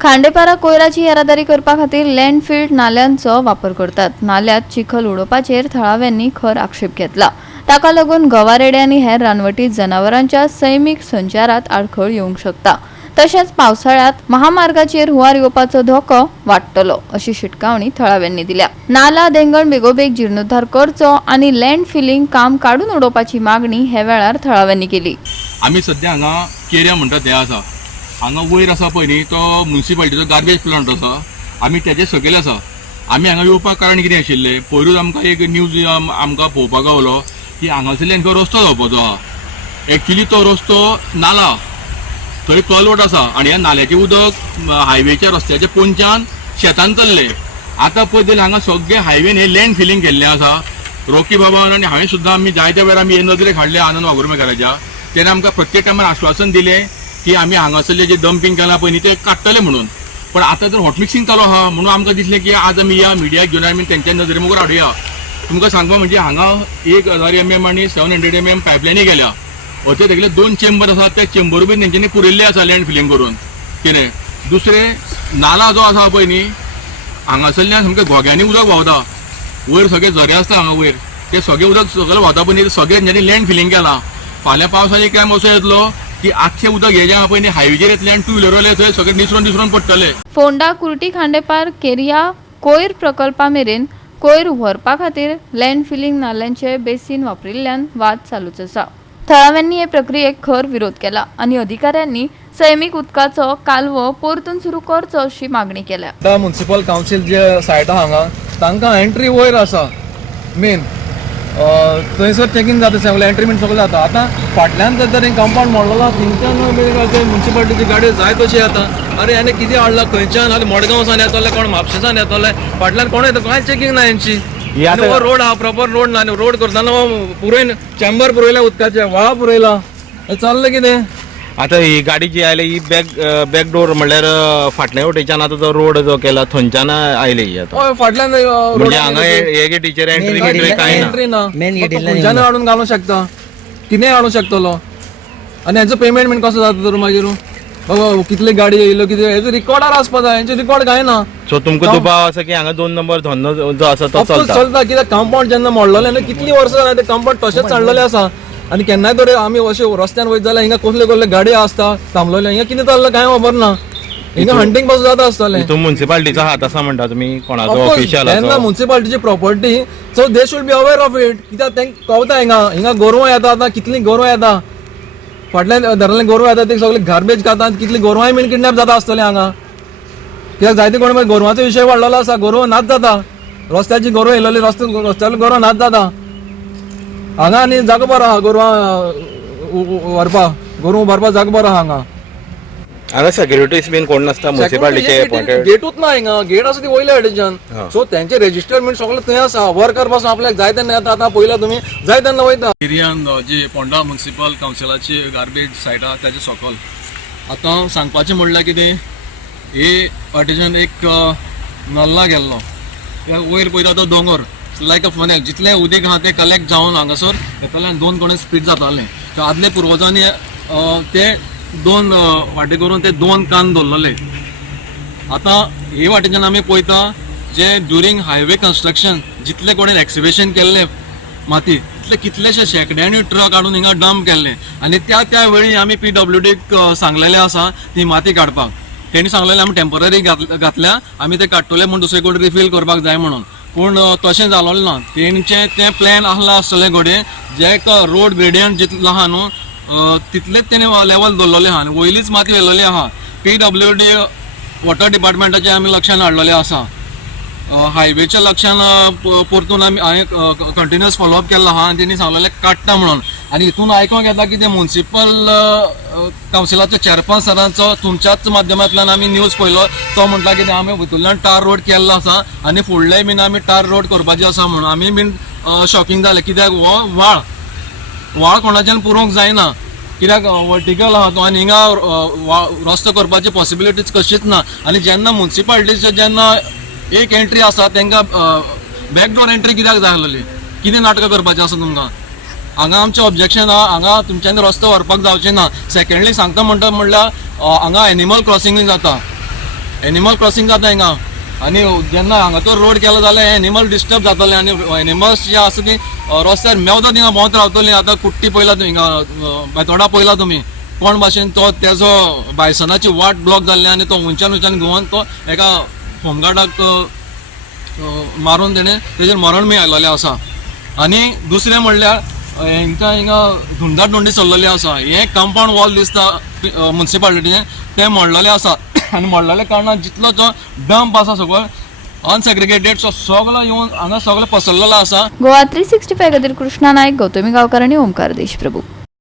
खांडेपारा कोयराची येरादारी करपा खातीर लँडफिल्ड नाल्यांचो वापर करतात। नाल्यांत चिखल उडोवपाचेर थळाव्यांनी खर आक्षेप घेतला। ताका लागून गवारेडे आनी हेर रानवटी जनावरांच्या सैमीक संचारात आडखळ येवंक शकता। तशेंच पावसाळ्यात महामार्गाचेर हुंवार येवपाचो धोको वाडटलो अशी शिटकावणी थळाव्यांनी दिल्या। नाला देंगण बेगोबेग जीर्णोद्धार करचो आनी लँड फिलिंग काम काडून उडोवपाची मागणी हे वेळार थळाव्यांनी केली। आमी सध्या हांगा केऱ्या म्हणटा ते आसा, हांगा वयर आसा पळय न्ही तो म्युनिसिपालिटीचो गार्बेज प्लांट आसा, आमी तेजे सकयल आसा। आमी हांगा येवपाक कारण कितें आशिल्लें, पयरूच आमकां एक न्यूज आमकां पळोवपाक गावलो की हांगासरल्यान तो रस्तो जावपाचो आहा। एक्चुली तो रस्तो नाला, थंय कलवट आसा आनी ह्या नाल्याचें उदक हायवेच्या रस्त्याच्या पोंच्यान शेतान चल्लें। आतां पळय जाल्यार हांगा सगळे हायवेन हे लँड फिलिंग केल्लें आसा। रॉकी बाबा आनी हांवें सुद्दां आमी जायत्या वेळार आमी हे नदरेक हाडले आनंद वाघुर्मेकाराच्या, तेणें आमकां प्रत्येक टायमार आश्वासन दिलें की आमी हांगासरलें जे डंपिंग केलां पळय न्ही तें काडटले म्हणून। पण आतां जर हॉट मिक्सिंग चालू आहा म्हणून आमकां दिसलें की आज आमी या मिडियाक घेवन आमी तेंच्या नदरे मुखार हाडुया। तुमकां सांगपा म्हणजे हांगा 1000 mm आनी 700 mm पायपलायनी गेल्या। अशे तेगेले 2 चेंबर आसात, त्या चेंबर बी तेंच्यांनी पुरयल्ले आसा लँड फिलिंग करून। कितें दुसरें नाला जो आसा पळय न्ही हांगासरल्यान सामकें घोग्यांनी उदक व्हांवता, वयर सगळे झरे आसता हांगा वयर, ते सगळे उदक सकयल व्हांवता पळय न्ही सगळे तेंच्यांनी लँड फिलिंग केलां। फाल्यां पावसाचे टायम असो येतलो की आख्खे उदक हे जे आहा पळय न्ही हायवेचेर येतले आनी 2 व्हिलर थंय सगळे निसरून पडटले। फोंडा कुर्टी खांडेपार केरिया कोयर प्रकल्पा मेरेन कोयर व्हरपा खातीर लँड फिलिंग नाल्यांचे बेसीन वापरिल्ल्यान वाद चालूच आसा। थळाव्यांनी हे प्रक्रियेक खर विरोध केला आनी अधिकाऱ्यांनी सैमीक उदकाचो कालवो परतून सुरू करचो अशी मागणी केल्या। म्युनिसिपल कावन्सील जे सायट आहा हांगा तांकां एंट्री वयर आसा मेन, थंयसर चेकिंग जाता सगळें एंट्री बीन सगळें जाता। आतां फाटल्यान जर कंपाउंड मोडलेलो थिंगच्यान म्युनिसिपालिटीची गाडी जाय तशी येता। अरे हांणे कितें हाडला खंयच्यान, आतां मडगांवसान येतले कोण म्हापशेसान येतले, फाटल्यान कोण येता कांय चेकिंग ना हेंची। हो रोड हा प्रॉपर रोड ना, रोड करतना पुरयन चेंबर पुरयल्या उदकाचे, व्हाळा पुरयला, चल्लें कितें। आता ही गाडी जी आयली ही बॅक डोर म्हणल्यार फाटल्या वटेच्यान आता तो रोड जो केला थंयच्यान आयली ही आता। हय फाटल्यान म्हणजे हांगा हे गेटीचेर एंट्री काय ना, खंयच्यान हाडून घालूंक शकता, कितें हाडूंक शकतलो। आनी हेचो पेमेंट बीन कसो जाता तर मागीर बाबा कितले गाडी येयल्यो कितें हेचो रिकॉर्डार आसपा जाय, हेंचे रिकॉर्ड काय ना। सो तुमकां दुबाव आसा की हांगा 2 नंबर धंदो जो आसा तो चलता कित्याक कंपाउंड जेन्ना मोडलेलें कितलीं वर्सां जालें ते कंपाउंड तशेंच चाललेलें आसा। आनी केन्नाय तरी आमी अशे रस्त्यान वयत जाल्यार हिंगा कसले गाडी आसता थांबलेले, हिंगा कितें चल्लां कांय खबर ना, हिंगा हंटींग पासून जाता आसतलें। तूं म्युनिसिपालिटीचो हात आसा म्हणटा तुमी, कोणाचो ऑफिशियल तेन्ना म्युनिसिपालिटीची property, so they should be aware of it. कित्याक तेंका कळटा हिंगा गोरवां येता, आतां कितलीं गोरवां येता, फाटल्यान धरलें गोरवां येता ते सगळे गार्बेज खातात, कितलीं गोरवांय बीन किडनॅप जाता आसतलें हांगा। कित्याक जायते कोण गोरवांचो विशय वाडलेलो आसा, गोरवां नाच जाता, रस्त्याची गोरवां येयलेली रस्त्यार गोरवां नाच जाता हांगा। आनी जागो बरो आहा गोरवां व्हरपाक, गोरवां भरपाक जागो बरो आहा हांगा सेक्युरिटीज बीन कोण नासता म्युनिसिपालिटीचे गेटूच ना हिंगा, गेट आसा ती वयल्या वटेच्यान, सो तेंचे रेजिस्टरमेंट सगळें थंय आसा। वर्कर पासून आपल्याक जाय तेन्ना येता, आतां पयल्या तुमी जाय तेन्ना वयता। एरियान जी फोंडा म्युनिसिपल कावन्सिलाची गार्बेज सायट आहा तेजे सकयल आतां सांगपाचें म्हणल्यार कितें, हे वाटेच्यान एक नल्ला गेल्लो, त्या वयर पळयता तो दोंगर लायक अ फनेल, जितलें उदीक आहा तें कलेक्ट जावन हांगासर येतालें 2 कोणे स्पीड जातालें। आदले पुर्वजांनी ते 2 वाटे करून ते 2 कान दवरलेले। आतां हे वाटेच्यान आमी पळयता जे ड्युरींग हायवे कन्स्ट्रक्शन जितले कोणें एक्सिबिशन केल्ले माती तितले कितलेशे शेकड्यांनी ट्रक हाडून हिंगा डंप केल्ले, आनी त्या वेळी आमी PWDक सांगलेले आसा ती माती काडपाक। तेणी सांगलेलें आमी टेम्पररी घातल्या, आमी ते काडटले म्हूण दुसरे कडेन रिफील करपाक जाय म्हणून, पूण तशें जालोलें ना। तेंचे तें प्लॅन आसला आसतले घोडे जे रोड ग्रेडियंट जितलो आहा न्हू तितलेच तेणे लेवल दवरलेले आहा, वयलीच माती व्हेलेली आहा। PWD वॉटर डिपार्टमेंटाचे आमी लक्षान हाडलेले आसा, हायवेच्या लक्षान परतून आमी हांवें कंटिन्युअस फॉलोअप केल्लो आहा आनी तेणी सांगलेलें काडटा म्हणून। आनी हितून आयकोंक येता की ते म्युनिसिपल कावन्सिलाचो चेअरपर्सनाचो तुमच्याच माध्यमांतल्यान आमी न्यूज पळयलो, तो म्हणटा की आमी भितरल्यान टार रोड केल्लो आसा आनी फुडलेय बीन आमी टार रोड करपाचे आसा म्हणून। आमी बीन शॉकिंग जाले, कित्याक हो व्हाळ कोणाच्यान पुरोवंक जायना, कित्याक वर्टिकल आहा तो आनी हिंगा रस्तो करपाची पॉसिबिलिटीज कशीच ना। आनी जेन्ना म्युनिसिपालिटीचे जेन्ना एक एंट्री आसा तांकां बॅकडोर एंट्री कित्याक जाय आसलेली, कितें नाटकां करपाचें आसा तुमकां। हांगा आमचें ऑब्जेक्शन आहा, हांगा तुमच्यांनी रस्तो व्हरपाक जावचें ना। सेकंडली सांगता म्हणल्यार हांगा एनिमल क्रॉसिंग जाता, एनिमल क्रॉसिंग जाता हिंगा आनी जेन्ना हांगाचो रोड केलो जाल्यार एनिमल डिस्टर्ब जातले आनी एनिमल्स जे आसा ती रस्त्यार मेवता थिंगा भोंवत रावतली. आतां कुट्टी पयला तुमी हिंगा बेतोडा पयला तुमी कोण भाशेन तो तेजो बायसनाची वाट ब्लॉक जाल्ली आनी तो उंच्यान घेवन तो एका होमगार्डाक मारून तेणें तेजेर मरण मेळिल्लें आसा. आनी दुसरें म्हणल्यार हांकां हिंगा धुंदाटुंडी चल्लेली आसा. हें कंपाऊंड वॉल दिसता म्युन्सिपालिटीचें तें मोडलेलें आसा आनी मोडलेल्या कारणान जितलो तो डंप आसा सगळो अनसेग्रिगेटेड सगळो येवन हांगा सगळो पसरलेलो आसा. गोवा 365 खातीर कृष्णा नायक, गौतमी गांवकार आनी ओमकार देशप्रभू.